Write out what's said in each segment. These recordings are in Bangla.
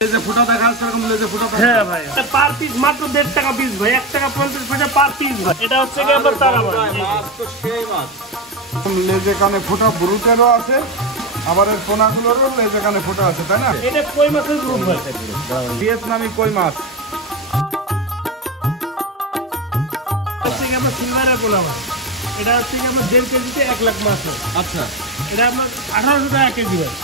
ফুটা দেখা সেরকম লেজে ফুটা। হ্যাঁ ভাই, পার পিস মাত্র 1.5 টাকা পিস ভাই, 1 টাকা 50 পয়সা পার পিস ভাই। এটা হচ্ছে কি আপনার তারা ভাই, মাছ তো সেই মাছ। লেজে কানে ফুটা ব্রুটেরও আছে, আবার এর পোনাগুলোরও লেজে কানে ফুটা আছে, তাই না? এটা কই মাছের গ্রুপ ভাই, ভিয়েতনামি কই মাছ। হচ্ছে কি আপনার সিলভারের পোনা মাছ। এটা হচ্ছে কি আপনার 1.5 কেজিতে 1 লাখ মাছ হয়। আচ্ছা, এটা আপনার 1800 টাকা কেজি ভাই।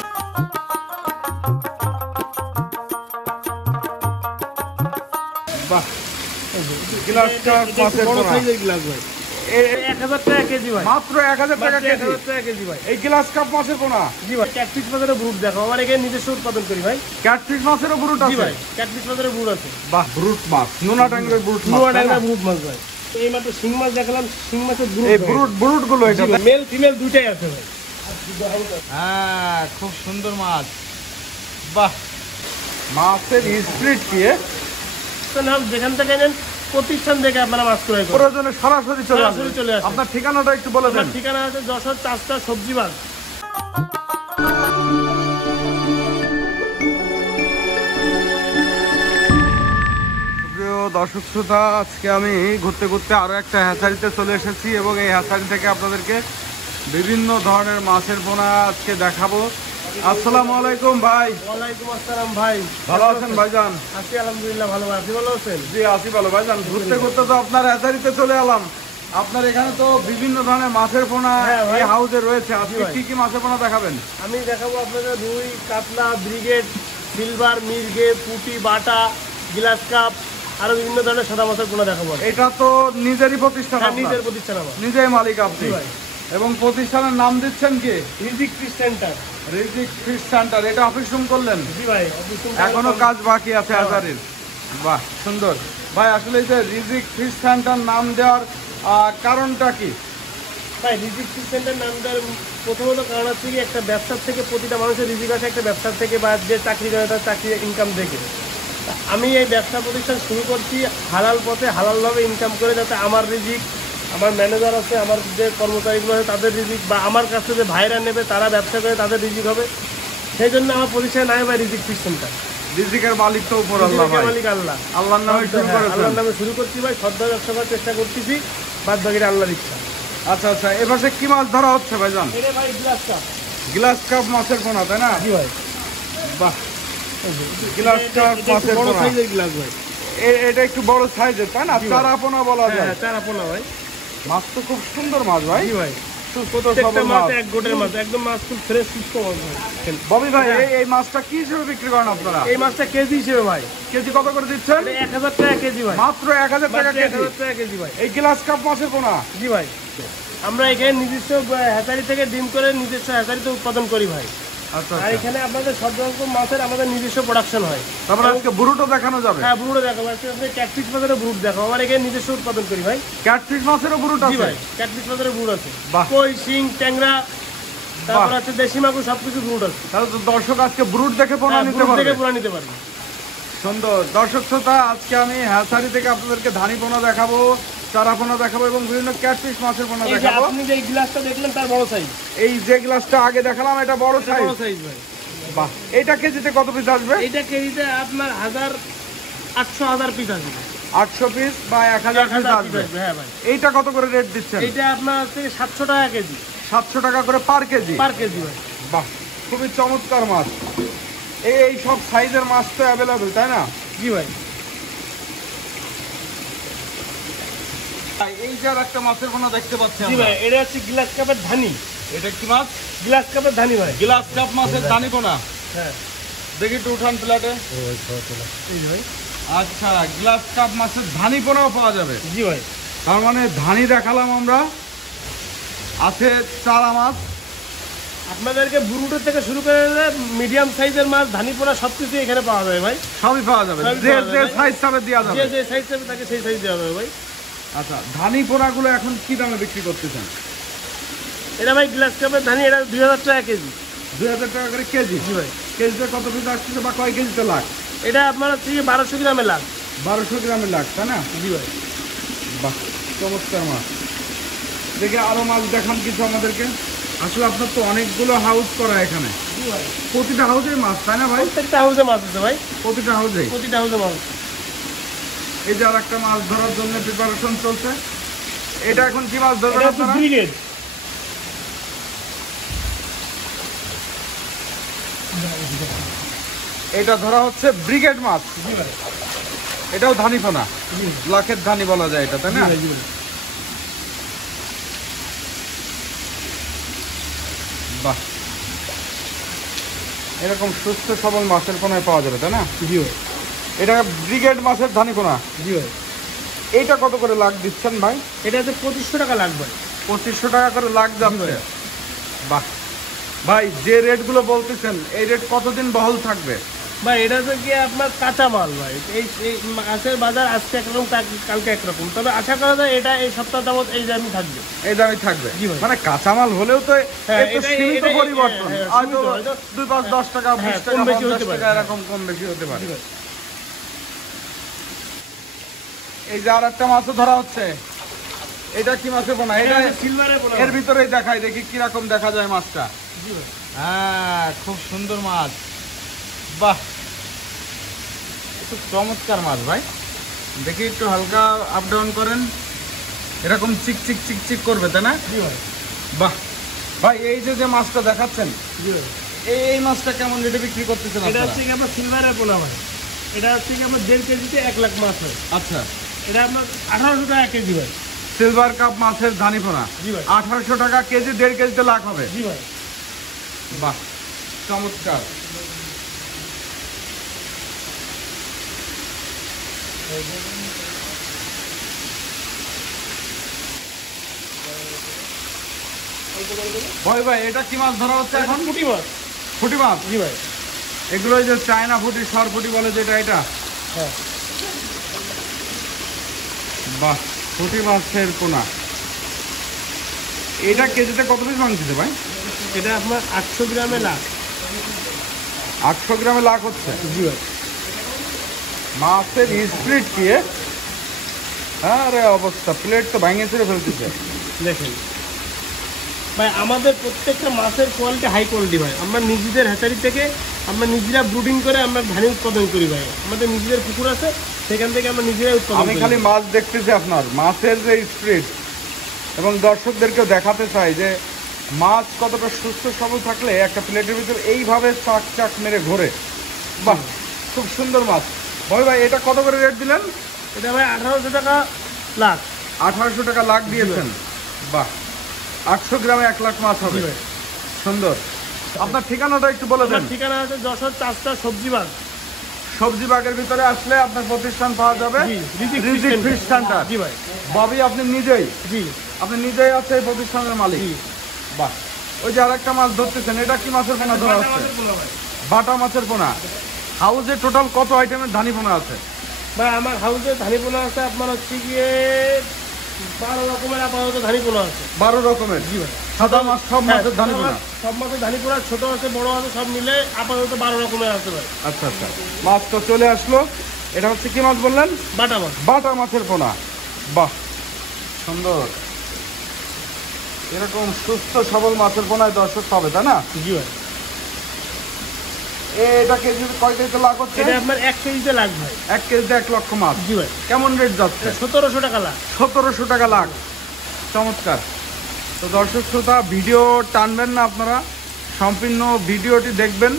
বাহ, গ্লাস কাপ মাছের বড় পোনা। সাইজের গ্লাস ভাই, 1000 টাকা কেজি ভাই, মাত্র 1000 টাকা কেজি। 1000 টাকা কেজি ভাই। এই গ্লাস কাপ মাছের পোনা। জি ভাই, ক্যাটফিশ বাজারে ব্রুট দেখো, আমার এখানে নিজস্ব উৎপাদন করি ভাই। ক্যাটফিশ মাছেরও ব্রুট জি আছে? ভাই, ক্যাটফিশ বাজারে ব্রুট আছে। বাহ, ব্রুট মাছ, নোনা ট্যাংরের ব্রুট মাছ, নোয়া তাই না? ডাঙ্গা ব্রুট মাছ ভাই। এই মাত্র শিং মাছ দেখালাম, শিং মাছের ব্রুট। এই ব্রুট গুলো এটা মেল ফিমেল দুইটাই আছে ভাই। হ্যাঁ, খুব সুন্দর মাছ। বাহ, মাছের স্প্রিট দিয়ে নাম যেখান থেকে নেন, প্রতিষ্ঠান থেকে আপনারা মাছ ক্রয় করেন। প্রয়োজনে সরাসরি চলে আসবে। সরাসরি চলে আসে। আপনার ঠিকানাটা একটু বলে দেন। আমার ঠিকানা আছে যশোর চাষটা সবজি বাগ। প্রিয় দর্শক শ্রোতা, আজকে আমি ঘুরতে ঘুরতে আরো একটা হ্যাচারিতে চলে এসেছি এবং এই হ্যাচারি থেকে আপনাদেরকে বিভিন্ন ধরনের মাছের পোনা আজকে দেখাবো। আসসালামু আলাইকুম ভাই। ওয়ালাইকুম আসসালাম ভাই, ভালো আছেন ভাইজান? আছি আলহামদুলিল্লাহ ভালো, আপনি ভালো আছেন? জি আছি ভালো ভাইজান। ঘুরতে ঘুরতে তো আপনার হ্যাচারিতে চলে এলাম। আপনার এখানে তো বিভিন্ন ধরনের মাছের পোনা হ্যাঁ ভাই। এই হাউসে রয়েছে। আজকে জি ভাই। কি কি মাছের পোনা দেখাবেন? আমি দেখাবো আপনাদের রুই, কাতলা, ব্রিগেড, সিলভার, মির্গে, পুঁটি, বাটা, গ্লাস কাপ, আরো বিভিন্ন ধরনের সাদা মাছের পোনা দেখাবো। এটা তো নিজেরই প্রতিষ্ঠান? হ্যাঁ, আপনার? নিজের প্রতিষ্ঠান আমার। নিজেই মালিক আপনি? জি ভাই। এবং প্রতিষ্ঠানের নাম দিচ্ছেন কি? রিজিক ফিশ সেন্টার। রিজিক ফিশ সেন্টার। এটা অফিস রুম করলেন? জি ভাই, এখনো কাজ বাকি আছে হাজারের। বাহ, সুন্দর ভাই। আসলে এই যে রিজিক ফিশ সেন্টার নাম দেওয়ার কারণটা কি? ভাই, রিজিক ফিশ সেন্টার নাম দেওয়ার প্রথমত কারণ হচ্ছে কি, একটা ব্যবসার থেকে প্রতিটা মানুষের রিজিক আসে একটা ব্যবসার থেকে, বা যে চাকরি করে তার চাকরি ইনকাম থেকে। আমি এই ব্যবসা প্রতিষ্ঠান শুরু করছি হালাল পথে, হালালভাবে ইনকাম করে, যাতে আমার রিজিক, আমার ম্যানেজার আছে, আমার যে কর্মচারীগুলো আছে তাদের রিজিক, বা আমার কাছে যে ভাইরা নেবে তারা ব্যবসা করে তাদের রিজিক হবে। সেই জন্য আমার প্রতিষ্ঠান নামে ভাই রিজিক ফিশ সেন্টার। রিজিকের মালিক তো উপর আল্লাহ ভাই। মালিক আল্লাহ। আল্লাহর নামে শুরু করেছেন? আল্লাহর নামে শুরু করছি ভাই, সদ্য ব্যবসা করার চেষ্টা করতেছি, বাদ বাকিটা আল্লাহর ইচ্ছা। আচ্ছা আচ্ছা, এপাশে কি মাছ ধরা হচ্ছে ভাইজান? এটা ভাই গ্লাস কাপ। গ্লাস কাপ মাছের পোনা, তাই না? জি ভাই। বাহ, গ্লাস কাপ মাছের বড় পোনা। সাইজের গ্লাস ভাই। এটা একটু বড় সাইজের, তাই না? জি ভাই। চারা পোনা বলা যায়। হ্যাঁ, চারা পোনা ভাই। মাছ তো খুব সুন্দর মাছ ভাই। জি ভাই, কত প্রত্যেকটা সবল মাছ মাছ। এক গোটের মাছ, একদম মাছ খুব ফ্রেশ সুস্থ মাছ ভাই। ববি ভাই, এই মাছটা কি হিসেবে বিক্রি করেন আপনারা? এই মাছটা কেজি হিসেবে ভাই, কেজি কত করে দিচ্ছেন? এটা 1000 টাকা কেজি ভাই। মাত্র 1000 টাকা মাত্র কেজি। 1000 টাকা কেজি ভাই। এই গ্লাস কাপ মাছের পোনা? জি ভাই, আমরা এখানে নিজস্ব হ্যাচারি থেকে ডিম করে নিজস্ব হ্যাচারিতে উৎপাদন করি ভাই। আচ্ছা আর আচ্ছা। এখানে আপনাদের সব রকম মাছের আমাদের নিজস্ব প্রোডাকশন হয়। তারপরে আজকে ব্রুটও দেখানো যাবে? হ্যাঁ, ব্রুট দেখাবো, আজকে আপনি ক্যাটফিশ বাজারে ব্রুট দেখো, আমার এখানে নিজস্ব উৎপাদন করি ভাই। ক্যাটফিশ মাছেরও ব্রুট জি আছে? ভাই, ক্যাটফিশ বাজারে ব্রুট আছে, বাহ। কই, শিং, ট্যাংরা, তারপর আছে দেশি মাগুর, সবকিছু ব্রুট আছে। তাহলে তো দর্শক আজকে ব্রুট দেখে পোনা হ্যাঁ, নিতে ব্রুট থেকে পারবে। পোনা নিতে পারবে। সুন্দর। দর্শক শ্রোতা, আজকে আমি হ্যাচারি থেকে আপনাদেরকে ধানি পোনা দেখাবো, চারা পোনা দেখাবো এবং বিভিন্ন ক্যাটফিশ মাছের পোনা এই যে দেখাবো। আপনি যে গ্লাসটা দেখলেন তার বড় সাইজ। এই যে গ্লাসটা আগে দেখালাম এটা বড় সাইজ। বড় সাইজ ভাই। বাহ, এটা কেজিতে কত পিস আসবে? এইটা কেজিতে আপনার 800 পিস আসবে। 800 পিস বা 1000 পিস 1000 আসবে। হ্যাঁ ভাই। এইটা কত করে রেট দিচ্ছেন? এইটা আপনার হচ্ছে 700 টাকা কেজি। 700 টাকা করে পার কেজি? পার কেজি ভাই। বাহ, খুবই চমৎকার মাছ। এই সব সাইজের মাছ তো অ্যাভেলেবেল, তাই না? জি ভাই। এই যে আর একটা মাছের পোনা দেখতে পাচ্ছি জি আমরা। ভাই, এটা হচ্ছে গ্লাস কাপের ধানি। এটা কি মাছ? গ্লাস কাপের ধানি ভাই। গ্লাস কাপ মাছের ধানি পোনা। হ্যাঁ, দেখি একটু উঠান প্লেটে। এই যে ভাই। আচ্ছা, গ্লাস কাপ মাছের ধানি পোনাও পাওয়া যাবে? জি ভাই। তার মানে ধানি দেখালাম আমরা, আছে চারা মাছ। আপনাদেরকে ব্রুটের থেকে শুরু করে মিডিয়াম সাইজের মাছ, ধানি পোনা সবকিছু এখানে পাওয়া যায় ভাই। সবই পাওয়া যাবে, সবই যে পাওয়া যে যাবে। সাইজ চাবে দেওয়া যে যাবে। যে সাইজ চাবে তাকে সেই সাইজ দেওয়া হবে ভাই। আচ্ছা, ধানি পোনাগুলো এখন কি দামে বিক্রি করতেছেন? এটা ভাই গ্লাস কাপের ধানি, এটা 2000 টাকা কেজি। 2000 টাকা করে কেজি? জি ভাই। কেজিতে কত পিস আসছে বা কয় কেজিতে লাখ? এটা আপনার হচ্ছে 1200 গ্রামে লাখ। 1200 গ্রামের লাখ, তাই না? জি ভাই। বাহ, চমৎকার মাছ। দেখে আরো মাছ দেখান কিছু আমাদেরকে। আসলে আপনার তো অনেকগুলো হাউস করা এখানে, জি ভাই, প্রতিটা হাউসে মাছ তাই না ভাই? প্রত্যেকটা হাউসে মাছ আছে ভাই, প্রতিটা হাউসে। প্রতিটা হাউসে মাছ। এই যে আর একটা মাছ ধরার জন্য প্রিপারেশন চলছে। এটা এখন কি মাছ ধরবেন এটা হচ্ছে আপনারা? ব্রিগেড। এটা ধরা হচ্ছে ব্রিগেড মাছ। জি ভাই, এটাও ধানি পোনা, জি লাখের ধানি বলা যায় এটা, তাই না? ভাই, জি ভাই। বাহ, এরকম সুস্থ সবল মাছের পোনায় পাওয়া যাবে তাই না? জি ভাই, এটা ব্রিগেড মাছের ধানি পোনা। জি ভাই। এইটা কত করে লাখ দিচ্ছেন ভাই? এটা হচ্ছে 2500 টাকা লাগবে। 2500 টাকা করে লাখ যাচ্ছে। জি ভাই। বাহ ভাই, যে রেটগুলো বলতেছেন এই রেট কতদিন বহাল থাকবে? ভাই এটা হচ্ছে কি আপনার কাঁচা মাল ভাই, এই মাছের বাজার আজকে একরকম কালকে একরকম, তবে আশা করা যায় এটা এই সপ্তাহ যাবত এই দামই থাকবে। এই দামই থাকবে? জি ভাই। মানে কাঁচামাল হলেও তো হ্যাঁ, একটু এটা- সীমিত এটা- পরিবর্তন, হ্যাঁ, হয়তো সীমিত, হয়তো 2 5 10 টাকা, 20 হ্যাঁ, টাকা, কম বেশি 50 হতে পারে, টাকা, হ্যাঁ। এরকম কম বেশি হতে পারে। জি ভাই। এই যে আর একটা মাছও ধরা হচ্ছে, এটা কি মাছের পোনা? এটা এটা হচ্ছে সিলভারের পোনা। এর ভিতরেই দেখাই, দেখি কিরকম দেখা যায় মাছটা। জি ভাই। হ্যাঁ, খুব সুন্দর মাছ। বাহ, একটু চমৎকার মাছ ভাই। দেখি একটু হালকা আপ ডাউন করেন, এরকম চিক চিক চিক চিক করবে তাই না? জি ভাই। বাহ ভাই, এই যে যে মাছটা দেখাচ্ছেন, জি ভাই। এই মাছটা কেমন রেটে বিক্রি করতেছেন এটা আপনারা? হচ্ছে কি আপনার সিলভারের পোনা ভাই, এটা হচ্ছে কি আপনার 1.5 কেজিতে 1 লাখ মাছ হয়। আচ্ছা, এটা আপনার 1800 টাকা কেজি ভাই। সিলভার কাপ মাছের ধানি পোনা জি ভাই। 1800 টাকা কেজি, 1.5 কেজিতে লাখ হবে। জি ভাই। বাহ, চমৎকার। ভাই ভাই, এটা কি মাছ ধরা হচ্ছে এখন? পুঁটি মাছ। ফুটি মাছ। জি ভাই। এগুলো ওই যে চায়না ফুটি, সর ফুটি বলে যেটা, এটা? হ্যাঁ। বাহ, ফুটি মাছের পোনা। এটা কেজিতে কত পিস ভাঙছে ভাই? এটা আপনার 800 গ্রামে লাখ। 800 গ্রামে লাখ হচ্ছে। জি ভাই। মাছের স্প্রিট কি? আরে অবস্থা, প্লেট তো ভাঙে ছেড়ে ফেলতেছে। দেখেন ভাই, আমাদের প্রত্যেকটা মাছের কোয়ালিটি হাই কোয়ালিটি ভাই। আমরা নিজেদের হ্যাচারি থেকে আমরা নিজেরা ব্রুডিং করে আমরা ধানি উৎপাদন করি ভাই। আমাদের নিজেদের পুকুর আছে, সেখান থেকে আমরা নিজেরাই উৎপাদন আমি করি। খালি মাছ দেখতেছি আপনার, মাছের যে স্প্রিট, এবং দর্শকদেরকেও দেখাতে চাই যে মাছ কতটা সুস্থ সবল থাকলে একটা প্লেটের ভিতরে এইভাবে চাক চাক মেরে ঘোরে। বাহ, খুব সুন্দর মাছ। ভাই ভাই, এটা কত করে রেট দিলেন? এটা ভাই 1800 টাকা লাখ। 1800 টাকা লাখ দিয়েছেন। বাহ, 800 গ্রামে 1 লাখ মাছ হবে। জি ভাই। সুন্দর। আপনার ঠিকানাটা একটু বলে দেন। আমার ঠিকানা আছে যশোর চাষটা সবজি বাগ। সবজি বাগের ভিতরে আসলে আপনার প্রতিষ্ঠান পাওয়া যাবে, জি, রিজিক রিজিক ফিশ সেন্টার। জি ভাই। ববি আপনি নিজেই, জি আপনি নিজেই আছে এই প্রতিষ্ঠানের মালিক। জি। বাহ, ওই যে আরেকটা মাছ ধরতেছেন, এটা কি মাছের পোনা ধরা হচ্ছে? আমাদের পোনা ভাই। বাটা মাছের পোনা। হাউসে টোটাল কত আইটেমের ধানি পোনা আছে? ভাই আমার হাউসে ধানি পোনা আছে আপনার হচ্ছে গিয়ে 12 রকমের আপাতত ধানি পোনা আছে। 12 রকমের। জি ভাই। সাদা মাছ সব মাছের ধানি পোনা। সব মাছের ধানি পোনা, ছোট আছে বড় আছে, সব মিলে আপাতত 12 রকমের আছে ভাই। আচ্ছা আচ্ছা, মাছ তো চলে আসলো। এটা হচ্ছে কি মাছ বললেন? বাটা মাছ। বাটা মাছের পোনা। বাহ, সুন্দর। এরকম সুস্থ সবল মাছের পোনায় দর্শক পাবে তাই না? জি ভাই। এটা কেজি কয় কেজিতে লাখ হচ্ছে? এটা আপনার 1 কেজিতে লাখ ভাই। 1 কেজিতে 1 লক্ষ মাছ। জি ভাই। কেমন রেট যাচ্ছে? 1700 টাকা লাখ। 1700 টাকা লাখ। চমৎকার। তো দর্শক শ্রোতা, ভিডিও টানবেন না আপনারা, সম্পূর্ণ ভিডিওটি দেখবেন,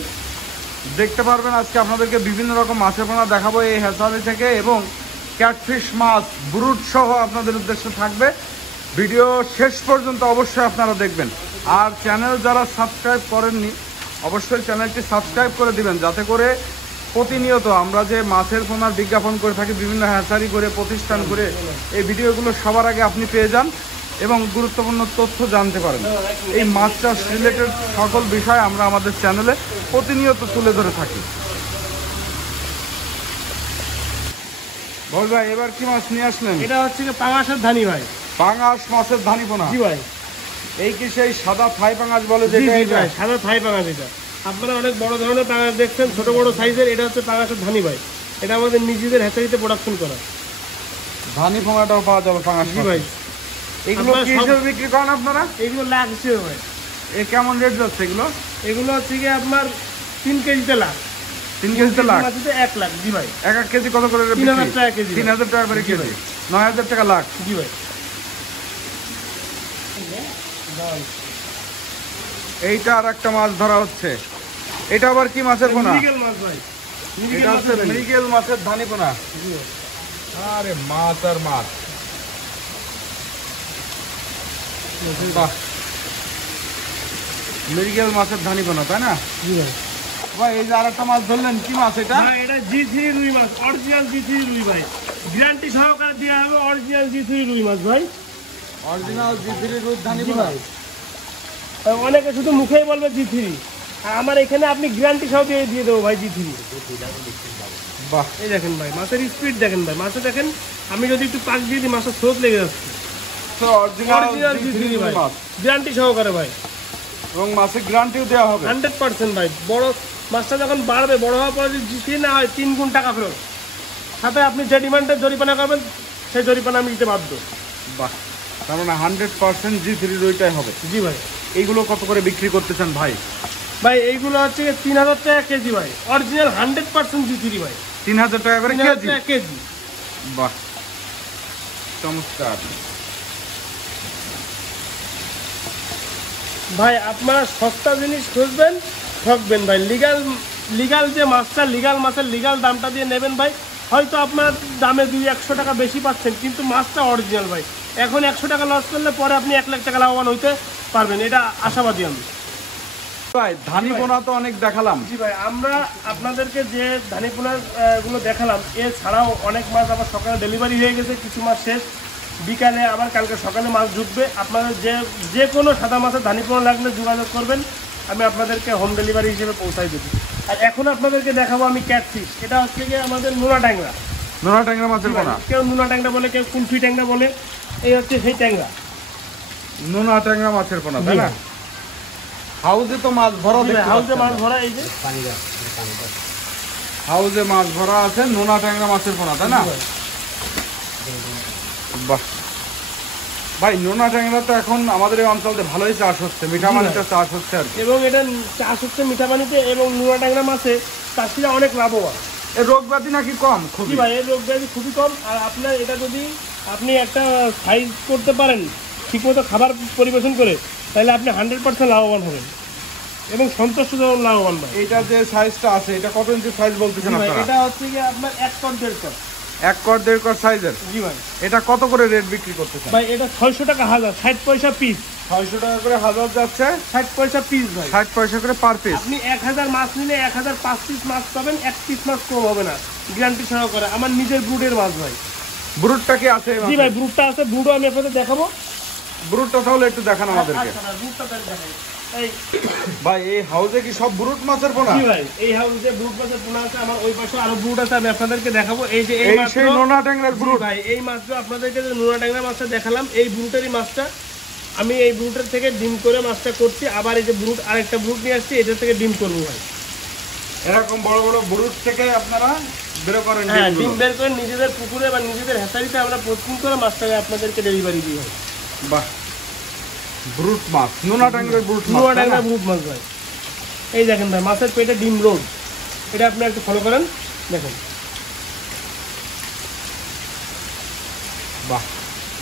দেখতে পারবেন। আজকে আপনাদেরকে বিভিন্ন রকম মাছের পোনা দেখাবো এই হ্যাচারি থেকে, এবং ক্যাটফিশ মাছ ব্রুড সহ আপনাদের উদ্দেশ্যে থাকবে। ভিডিও শেষ পর্যন্ত অবশ্যই আপনারা দেখবেন। আর চ্যানেল যারা সাবস্ক্রাইব করেননি, অবশ্যই চ্যানেলটি সাবস্ক্রাইব করে দিবেন, যাতে করে প্রতিনিয়ত আমরা যে মাছের পোনার বিজ্ঞাপন করে থাকি বিভিন্ন হ্যাচারি করে, প্রতিষ্ঠান করে, এই ভিডিওগুলো সবার আগে আপনি পেয়ে যান এবং গুরুত্বপূর্ণ তথ্য জানতে পারেন। এই মাছ চাষ রিলেটেড সকল বিষয় আমরা আমাদের চ্যানেলে প্রতিনিয়ত তুলে ধরে থাকি। বল ভাই, এবার কি মাছ নিয়ে আসলেন? এটা হচ্ছে কি পাঙাশের ধানি ভাই। পাঙাশ মাছের ধানি পোনা। জি ভাই। এই কি সেই সাদা থাই পাঙাশ বলে জি যেটা? জি এটা ভাই, সাদা থাই পাঙাশ। এটা আপনারা অনেক বড় ধরনের পাঙাশ দেখছেন, ছোট বড় সাইজের। এটা হচ্ছে পাঙাশের ধানি ভাই। এটা আমাদের নিজেদের হ্যাচারিতে প্রোডাকশন করা। ধানি পোনাটাও পাওয়া যাবে পাঙাশ জি ভাই। এগুলো আপনারা কি সব- হিসেবে বিক্রি করেন আপনারা? এইগুলো লাখ হিসেবে ভাই। এ কেমন রেট যাচ্ছে এগুলো? এগুলো হচ্ছে কি আপনার 3 কেজিতে লাখ। 3 কেজিতে লাখ? 1 লাখ। জি ভাই। এক এক কেজি কত করে? 3000 টাকা কেজি। 3000 টাকা করে কেজি, 9000 টাকা লাখ। জি ভাই। এইটা আর একটা মাছ ধরা হচ্ছে, এটা আবার কি মাছের পোনা? মৃগেল মাছ ভাই। এটা হচ্ছে মৃগেল মাছের ধানি পোনা। আরে মাছ আর মাছ, বাহ, মৃগেল মাছের ধানি পোনা, তাই না? জি ভাই। ভাই এই যে আর একটা মাছ ধরলেন, কি মাছ এটা? ভাই এটা G3 রুই মাছ, অরিজিনাল G3 রুই ভাই। গ্যারান্টি সহকারে দেওয়া হবে অরিজিনাল G3 রুই মাছ ভাই। অরিজিনাল G3 রুই ধানি পোনা। অনেকে শুধু মুখেই বলবে G3, আর আমার এখানে আপনি গ্যারান্টি সহ দিয়ে দেবো ভাই G3। বাহ, এই দেখেন ভাই মাছের স্পিড দেখেন ভাই, মাছে দেখেন আমি যদি একটু পাক দিয়ে দিই মাছের স্রোত লেগে যাচ্ছে। অরিজিনাল G3 ভাই, মাছ গ্যারান্টি সহকারে ভাই, এবং মাছের গ্যারান্টিও দেওয়া হবে 100% ভাই। বড় মাছটা যখন বাড়বে, বড় হওয়ার পরে যদি G3 না হয় 3 গুণ টাকা ফেরত, সাথে আপনি যে ডিমান্ডের জরিমানা করবেন সেই জরিমানা আমি দিতে বাধ্য। বাহ, তার মানে 100% G3 রুইটাই হবে। জি ভাই। এইগুলো কত করে বিক্রি করতেছেন ভাই? ভাই এইগুলো হচ্ছে 3000 টাকা কেজি ভাই, অরিজিনাল 100% G3 ভাই। 3000 টাকা করে 3000 কেজি? টাকা কেজি। বাহ, চমৎকার। ভাই আপনারা সস্তা জিনিস খুঁজবেন, ঠকবেন ভাই। লিগাল যে মাছটা, লিগাল মাছের লিগাল দামটা দিয়ে নেবেন ভাই, হয়তো আপনার দামে 200-100 টাকা বেশি পাচ্ছেন, কিন্তু মাছটা অরিজিনাল ভাই। এখন 100 টাকা লস করলে পরে আপনি 1 লাখ টাকা লাভবান হইতে পারবেন, এটা আশাবাদী আমি। ভাই ধানি পোনা তো অনেক দেখালাম। জি ভাই, আমরা আপনাদেরকে যে ধানি পোনার গুলো দেখালাম, এছাড়াও অনেক মাছ আবার সকালে ডেলিভারি হয়ে গেছে, কিছু মাছ শেষ, বিকালে আবার কালকে সকালে মাছ ঢুকবে। আপনাদের যে কোনো সাদা মাছের ধানি পোনা লাগলে যোগাযোগ করবেন, আমি আপনাদেরকে হোম ডেলিভারি হিসেবে পৌঁছাই দেবো। আর এখন আপনাদেরকে দেখাবো আমি ক্যাটফিশ। এটা হচ্ছে গিয়ে আমাদের নোনা ট্যাংরা। নোনা ট্যাংরা মাছের পোনা, কেউ নোনা ট্যাংরা বলে, কেউ কুলফি ট্যাংরা বলে। এই হচ্ছে সেই ট্যাংরা, নোনা ট্যাংরা মাছের পোনা, তাই না? হাউজে তো মাছ ভরা, হাউসে মাছ ভরা। এই যে হাউজে মাছ ভরা আছে, নোনা ট্যাংরা মাছের পোনা, তাই না? বাহ ভাই, নোনা ট্যাংরা তো এখন আমাদের এই অঞ্চলে ভালোই চাষ হচ্ছে, মিঠা পানিতে চাষ হচ্ছে আর কি। এবং এটা চাষ হচ্ছে মিঠা পানিতে, এবং নোনা ট্যাংরা মাছে চাষিরা অনেক লাভবান। এর রোগ ব্যাধি নাকি কম? খুবই ভাই, এর রোগ ব্যাধি খুবই কম। আর আপনার এটা যদি আপনি একটা সাইজ করতে পারেন ঠিকমতো খাবার পরিবেশন করে, তাহলে আপনি 100% লাভবান হবেন এবং সন্তুষ্টজনক লাভবান ভাই। এটা যে সাইজটা আছে, এটা কত ইঞ্চি সাইজ বলতেছেন আপনারা? এটা হচ্ছে কি আপনার 1 কর 1.5 কর। 1 কর 1.5 কর সাইজের। জি ভাই। এটা কত করে রেট বিক্রি করতেছেন ভাই? এটা 600 টাকা হাজার, 60 পয়সা পিস। 600 টাকা করে হাজার যাচ্ছে, 60 পয়সা পিস ভাই। 60 পয়সা করে পার পিস। আপনি 1000 মাছ নিলে 1005 পিস মাছ পাবেন, 1 পিস মাছ কম হবে না, গ্যারান্টি সহকারে। আমার নিজের ব্রুডের মাছ ভাই। ব্রুডটা কি আছে? জি ভাই, ব্রুডটা আছে। ব্রুডও আমি আপনাদের দেখাবো। ব্রুডটা তাহলে একটু দেখান আমাদেরকে। আচ্ছা, ব্রুডটা তাহলে দেখাই। এই ভাই এই হাউজে কি সব ব্রুড মাছের পোনা? জি ভাই, এই হাউসে ব্রুড মাছের পোনা আছে। আমার ওই পাশে আরো ব্রুড আছে, আমি আপনাদেরকে দেখাবো। এই যে এই মাছ, সেই নোনা ট্যাংরার ব্রুড ভাই। এই মাছটা আপনাদেরকে যে নোনা ট্যাংরা মাছটা দেখালাম, এই ব্রুটেরই মাছটা আমি এই ব্রুটের থেকে ডিম করে মাছটা করছি। আবার এই যে ব্রুট, আরেকটা ব্রুট নিয়ে আসছি, এটা থেকে ডিম করবো ভাই। এরকম বড় বড় ব্রুড থেকে আপনারা বের করেন? হ্যাঁ, ডিম বের করে নিজেদের পুকুরে বা নিজেদের হ্যাচারিতে আমরা প্রস্তুত করে মাছটাকে আপনাদেরকে ডেলিভারি দিই ভাই। বাহ, ব্রুট মাছ, নোনা ট্যাংরার ব্রুট মাছ, নোনা ট্যাংরা ব্রুট মাছ ভাই। এই দেখেন ভাই, মাছের পেটে ডিম লোড। এটা আপনি একটু ফলো করেন, দেখেন। বাহ,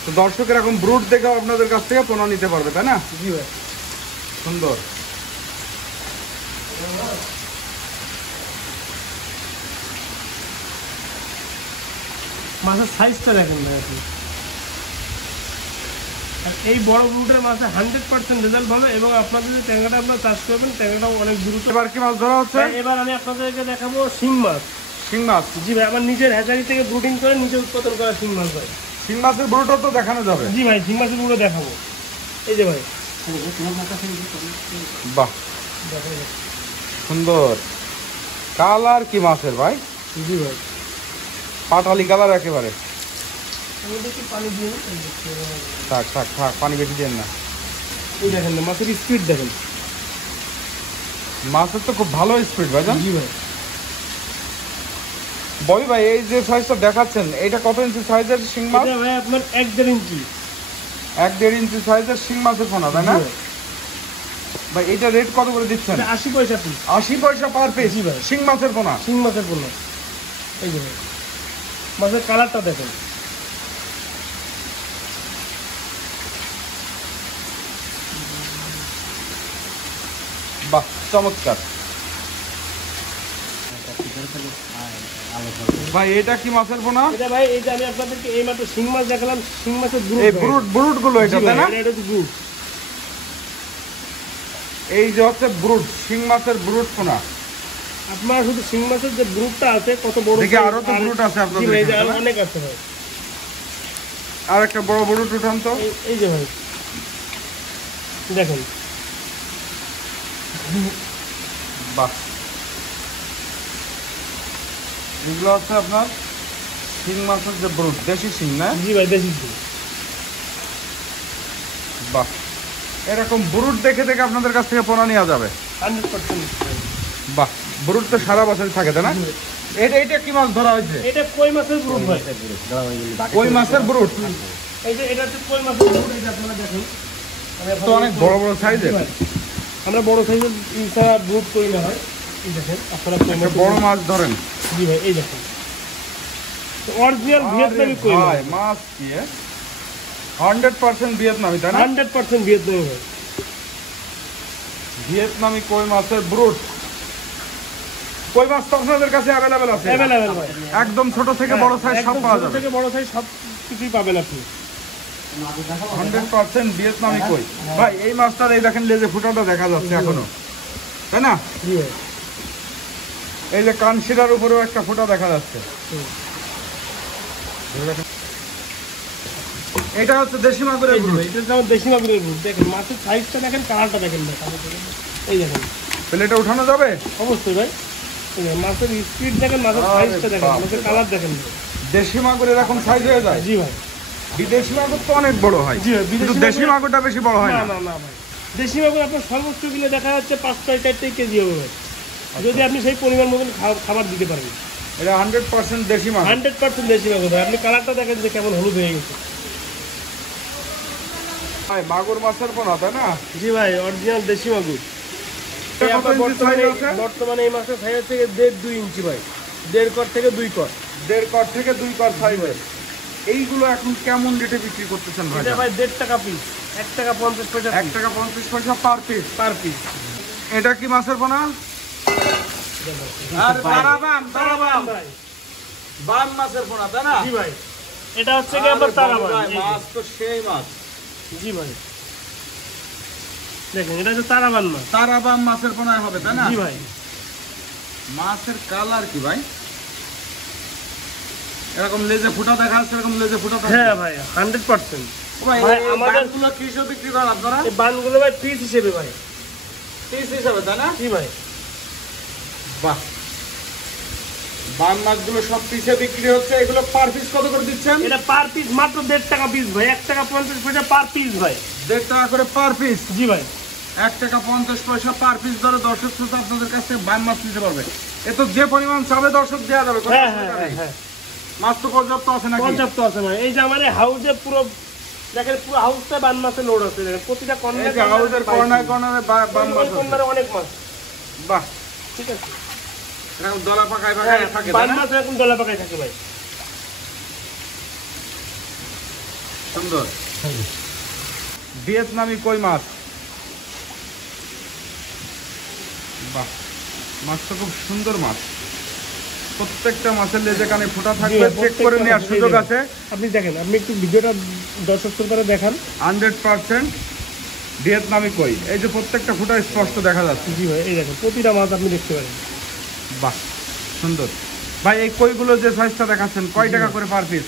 তো দর্শক এরকম ব্রুট দেখে আপনাদের কাছ থেকে পোনা নিতে পারবে, তাই না? জি ভাই। সুন্দর। মাছের সাইজটা দেখেন ভাই আপনি। আর এই বড় ব্রুটের মাছে 100% রেজাল্ট ভালো, এবং আপনাদের যে ট্যাংরাটা আপনারা চাষ করবেন, ট্যাংরাটাও অনেক দ্রুত। এবার কি মাছ ধরা হচ্ছে? এবার আমি আপনাদেরকে দেখাবো শিং মাছ। শিং মাছ? জি ভাই, আমার নিজের হ্যাচারি থেকে ব্রুডিং করে নিজে উৎপাদন করা শিং মাছ ভাই। শিং মাছের ব্রুটও তো দেখানো যাবে? জি ভাই, শিং মাছের ব্রুটও দেখাবো। এই যে ভাই, বাহ, সুন্দর কালার। কি মাছের ভাই? জি ভাই, পাটালি কালার একেবারে। পানি দিয়ে থাক থাক থাক, পানি বেশি দেন না। এই দেখেন না, মাছের স্পিড দেখেন। মাছের তো খুব ভালো স্পিড ভাই। জি ভাই। বলি ভাই, এই যে সাইজটা দেখাচ্ছেন, এটা কত ইঞ্চি সাইজের শিং মাছ? এটা ভাই আপনার 1-1.5 ইঞ্চি। 1-1.5 ইঞ্চি সাইজের শিং মাছের পোনা, তাই না? ভাই এটা রেট কত করে দিচ্ছেন? 80 পয়সা পিস। 80 পয়সা পার পিস। জি ভাই। শিং মাছের পোনা। শিং মাছের পোনা। এই যে ভাই, মাছের কালারটা দেখেন। বাহ, চমৎকার। ভাই এটা কি মাছের পোনা? এটা ভাই এই যে আমি আপনাদেরকে এই মাত্র শিং মাছ দেখালাম, শিং মাছের এই ব্রুট গুলো এটা তাই না? এটা হচ্ছে ব্রুট। এই যে হচ্ছে ব্রুট, শিং মাছের ব্রুট পোনা। আপনার শুধু শিং মাছের যে ব্রুটটা আছে কত বড়, দেখি আরো তো ব্রুট আছে আপনাদের ভাই, এখানে, তাই না? অনেক আছে ভাই। আর একটা বড় ব্রুট উঠান তো। এই যে ভাই দেখেন। বাহ, এগুলো হচ্ছে আপনার শিং মাছের যে ব্রুট, দেশি শিং না? জি ভাই, দেশি শিং। বাহ, এরকম ব্রুট দেখে দেখে আপনাদের কাছ থেকে পোনা নেওয়া যাবে। 100%। বাহ, ব্রুট তো সারা বছর থাকে তাই না? এটা কি মাছ ধরা হয়েছে? এটা কই মাছের ব্রুট ভাই। কই মাছের ব্রুট। এই যে এটা হচ্ছে কই মাছের ব্রুট। এই যে আপনারা দেখেন তো অনেক বড় বড় সাইজের। আমরা বড় সাইজের ইনসারা ব্রুট করি না হয়। এই দেখেন আপনারা কই মাছ, বড় মাছ ধরেন। জি ভাই এই দেখেন অরিজিনাল ভিয়েতনামি কই মাছ। মাছ কি 100% ভিয়েতনামি তাই না? 100% ভিয়েতনামি ভাই। ভিয়েতনামি কই মাছের ব্রুট। কই মাছ তো আপনাদের কাছে अवेलेबल আছে? अवेलेबल ভাই। একদম ছোট থেকে বড় সাইজ সব পাওয়া যাবে। ছোট থেকে বড় সাইজ সব কিছুই পাবেন আপনি। 100% ভিয়েতনামি কই। ভাই এই মাছটার এই দেখেন লেজে ফুটাটা দেখা যাচ্ছে এখনো, তাই না? জি ভাই। এই যে কানশিরার উপরেও একটা ফোঁটা দেখা যাচ্ছে। এটা হচ্ছে দেশি মাগুরের ব্রুট। এটা যেমন দেশি মাগুরের ব্রুট। দেখেন মাছের সাইজটা দেখেন, কালারটা দেখেন ভাই। এই দেখেন, প্লেটে উঠানো যাবে? অবশ্যই ভাই। এই দেখেন মাছের স্পিড দেখেন, মাছের সাইজটা দেখেন, মাছের কালার দেখেন ভাই। দেশি মাগুর এরকম সাইজ হয়ে যায়? জি ভাই। বিদেশি মাগুর তো অনেক বড় হয়। জি ভাই, কিন্তু দেশি মাগুরটা বেশি বড় হয় না না। না না ভাই, দেশি মাগুর আপনার সর্বোচ্চ কিলো দেখা যাচ্ছে 5-6 কেজি হবে ভাই, যদি আপনি সেই পরিমাণ মতন খাবার দিতে পারেন। এটা 100% দেশি মাছ। 100% দেশি মাগুর ভাই। আপনি কালারটা দেখেন যে কেমন হলুদ হয়ে গেছে। ভাই মাগুর মাছের পোনা তাই না? জি ভাই, অরিজিনাল দেশি মাগুর। এটা কত ইঞ্চি সাইজ আছে? বর্তমানে এই মাছের সাইজ হচ্ছে 1.5-2 ইঞ্চি ভাই। 1.5 কর থেকে 2 কর। 1.5 কর থেকে 2 কর সাইজের। এইগুলো এখন কেমন রেটে বিক্রি করতেছেন ভাই? এটা ভাই 1.5 টাকা পিস। 1 টাকা 50 পয়সা। 1 টাকা 50 পয়সা পার পিস। Per piece. এটা কি মাছের পোনা? আর তারাবান ভাই। বান মাছের পোনা তাই না? জি ভাই, এটা হচ্ছে কি আপনার তারাবান। মাছ তো সেই মাছ। জি ভাই, দেখেন এটা হচ্ছে তারাবান মাছ। তারাবান মাছের পোনা হবে তাই না? জি ভাই। মাছের কালার কি ভাই? এরকম লেজে ফুটা দেখা যাচ্ছে, এরকম লেজে ফুটা থাকে। হ্যাঁ ভাই, 100%। ভাই ভাই, আমাদের আমাদের গুলো কিসে বিক্রি করেন আপনারা? এই বানগুলো ভাই পিস হিসেবে ভাই। পিস হিসাবে তাই না? জি ভাই। বাহ, বান মাছগুলো সব পিসে বিক্রি হচ্ছে। এগুলো পার পিস কত করে দিচ্ছেন? এটা পার পিস মাত্র 1.5 টাকা পিস ভাই। 1 টাকা 50 পয়সা পার পিস ভাই। 1.5 টাকা করে পার পিস। জি ভাই। 1 টাকা 50 পয়সা পার পিস ধরে দর্শক শ্রোতা আপনাদের কাছ থেকে বান মাছ নিতে পারবে। এ তো যে পরিমাণ চাবে দর্শক দেওয়া যাবে। হ্যাঁ হ্যাঁ হ্যাঁ, মাছ তো পর্যাপ্ত আছে নাকি? পর্যাপ্ত আছে ভাই। এই যে আমার হাউসে পুরো দেখেন, পুরো হাউসটা বান মাছের লোড আছে। দেখেন প্রতিটা এই যে হাউসের কর্নার কর্নারে বান মাছ আছে। কর্নারে অনেক মাছ। বাহ, ঠিক আছে। এরকম দলা পাকায় পাকায় থাকে তাই বান না? মাছ এরকম দলা পাকায় থাকে ভাই। সুন্দর ভিয়েতনামি কই মাছ। বাহ, মাছটা খুব সুন্দর মাছ। প্রত্যেকটা মাছের লেজে কানে ফোঁটা থাকবে, চেক করে নেওয়ার সুযোগ আছে। আপনি দেখেন, আপনি একটু ভিডিওটা দর্শক শ্রোতারা দেখান। 100% ভিয়েতনামি কই। এই যে প্রত্যেকটা ফোঁটা স্পষ্ট দেখা যাচ্ছে। জি ভাই, এই দেখেন প্রতিটা মাছ আপনি দেখতে পারেন। বাহ, সুন্দর ভাই। এই কইগুলো যে সাইজটা দেখাচ্ছেন কয় টাকা করে পার পিস?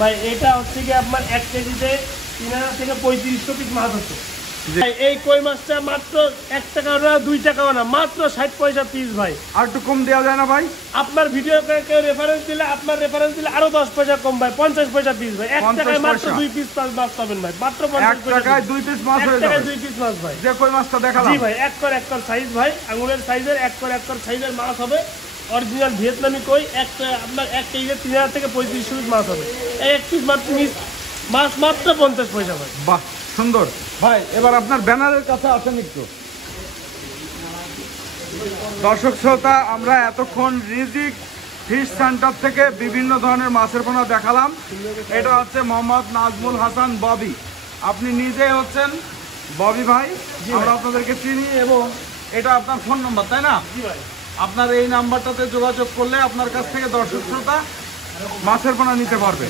ভাই এটা হচ্ছে কি আপনার 1 কেজিতে 3000 থেকে 3500 পিস মাছ আছে। ভাই এই কই মাছটা মাত্র 1 টাকা না 2 টাকাও না, মাত্র 60 পয়সা পিস ভাই। আর একটু কম দেওয়া যায় না ভাই? আপনার ভিডিও কেউ রেফারেন্স দিলে, আপনার রেফারেন্স দিলে আরো 10 পয়সা কম ভাই। 50 পয়সা পিস ভাই। 1 টাকায় মাত্র 2 পিস মাছ পাবেন ভাই। মাত্র 50 1 টাকায় 2 পিস মাছ হয়ে 1 টাকায় যাবে। 2 পিস মাছ ভাই। যে কই মাছটা দেখালাম। জি ভাই, 1 কর 1 কর সাইজ ভাই। আঙুলের সাইজের 1 কর 1 কর সাইজের মাছ হবে। অরিজিনাল ভিয়েতনামি কই। আপনার 1 কেজিতে 3000 থেকে 3500 পিস মাছ হবে। এই 1 পিস মাছ মাত্র 50 পয়সা ভাই। বাহ, সুন্দর ভাই। এবার আপনার ব্যানারের কাছে আসেন একটু। দর্শক শ্রোতা, আমরা এতক্ষণ রিজিক ফিশ সেন্টার থেকে বিভিন্ন ধরনের মাছের পোনা দেখালাম। এটা হচ্ছে মোহাম্মদ নাজমুল হাসান ববি। আপনি নিজেই হচ্ছেন ববি ভাই, আমরা আপনাদেরকে চিনি। এবং এটা আপনার ফোন নাম্বার, তাই না? জি ভাই। আপনার এই নাম্বারটাতে যোগাযোগ করলে আপনার কাছ থেকে দর্শক শ্রোতা মাছের পোনা নিতে পারবে।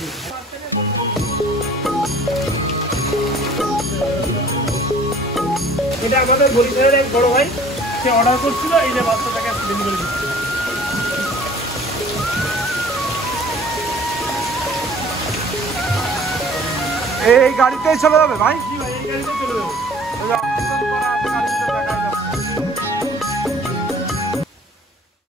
এটা আমাদের বরিশালের এক বড় ভাই, সে অর্ডার করছিল, এই যে বাচ্চাটাকে ডেলিভারি দিচ্ছে। এই গাড়িতেই চলে যাবে ভাই? জি ভাই, এই গাড়িতে চলে যাবে।